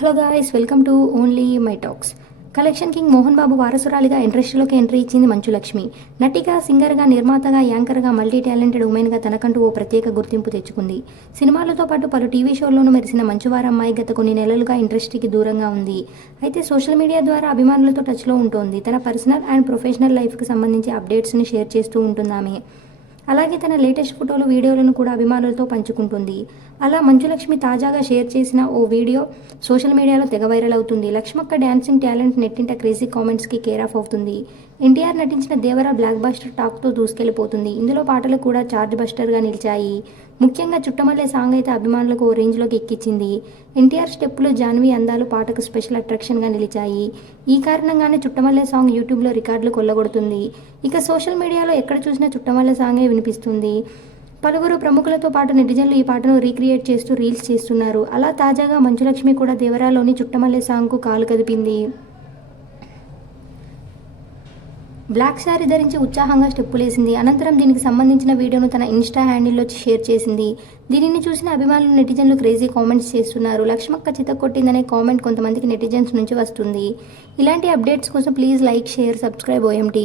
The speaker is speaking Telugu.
Hello guys, welcome to only my talks. Collection king Mohan Babu వారసురాలిగా ఇండస్ట్రీలోకి ఎంట్రీ ఇచ్చింది మంచు లక్ష్మి. నటిగా, సింగర్గా, నిర్మాతగా, యాంకర్గా, మల్టీ టాలెంటెడ్ ఉమెన్గా తనకంటూ ఓ ప్రత్యేక గుర్తింపు తెచ్చుకుంది. సినిమాలతో పాటు పలు టీవీ షోల్లోనూ మెరిసిన మంచువారమ్మాయి గత కొన్ని నెలలుగా ఇండస్ట్రీకి దూరంగా ఉంది. అయితే సోషల్ మీడియా ద్వారా అభిమానులతో టచ్లో ఉంటోంది. తన పర్సనల్ అండ్ ప్రొఫెషనల్ లైఫ్కి సంబంధించి అప్డేట్స్ని షేర్ చేస్తూ ఉంటుందామె. అలాగే తన లేటెస్ట్ ఫోటోలు, వీడియోలను కూడా అభిమానులతో పంచుకుంటుంది. అలా మంచు లక్ష్మి తాజాగా షేర్ చేసిన ఓ వీడియో సోషల్ మీడియాలో తెగ వైరల్ అవుతుంది. లక్ష్మక్క డాన్సింగ్ టాలెంట్ నెట్టింట క్రేజీ కామెంట్స్కి కేర్ ఆఫ్ అవుతుంది. ఎన్టీఆర్ నటించిన దేవరా బ్లాక్ బస్టర్ టాక్తో దూసుకెళ్లిపోతుంది. ఇందులో పాటలు కూడా చార్జ్ బస్టర్గా నిలిచాయి. ముఖ్యంగా చుట్టమల్లే సాంగ్ అయితే అభిమానులకు ఓ రేంజ్లోకి ఎక్కించింది. ఎన్టీఆర్ స్టెప్పులు, జాన్వీ అందాలు పాటకు స్పెషల్ అట్రాక్షన్గా నిలిచాయి. ఈ కారణంగానే చుట్టమల్లే సాంగ్ యూట్యూబ్లో రికార్డులు కొల్లగొడుతుంది. ఇక సోషల్ మీడియాలో ఎక్కడ చూసినా చుట్టమల్లే సాంగే వినిపిస్తుంది. పలువురు ప్రముఖులతో పాటు నెటిజన్లు ఈ పాటను రీక్రియేట్ చేస్తూ రీల్స్ చేస్తున్నారు. అలా తాజాగా మంచులక్ష్మి కూడా దేవరాలోని చుట్టమల్లే సాంగ్కు కాలు కదిపింది. బ్లాక్ శారీ ధరించి ఉత్సాహంగా స్టెప్పులేసింది. అనంతరం దీనికి సంబంధించిన వీడియోను తన ఇన్స్టా హ్యాండిల్లో షేర్ చేసింది. దీనిని చూసిన అభిమానులు, నెటిజన్లు క్రేజీ కామెంట్స్ చేస్తున్నారు. లక్ష్మక్క చితక్కొట్టిందనే కామెంట్ కొంతమందికి నెటిజన్స్ నుంచి వస్తుంది. ఇలాంటి అప్డేట్స్ కోసం please like, share, subscribe OMT.